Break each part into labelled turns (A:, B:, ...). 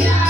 A: yeah.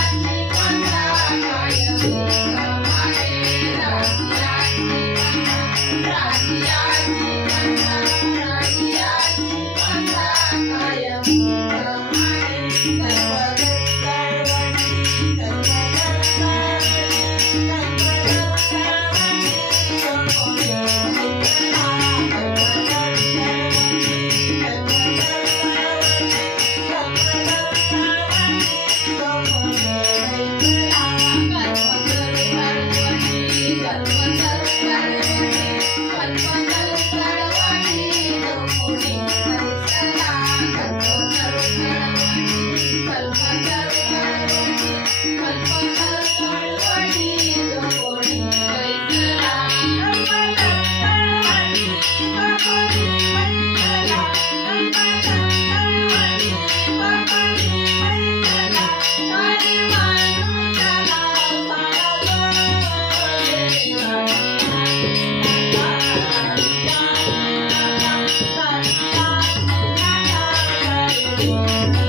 A: Thank you.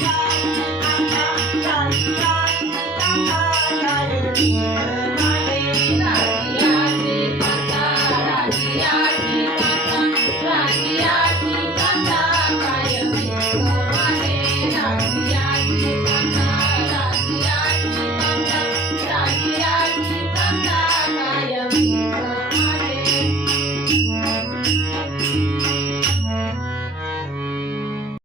A: God.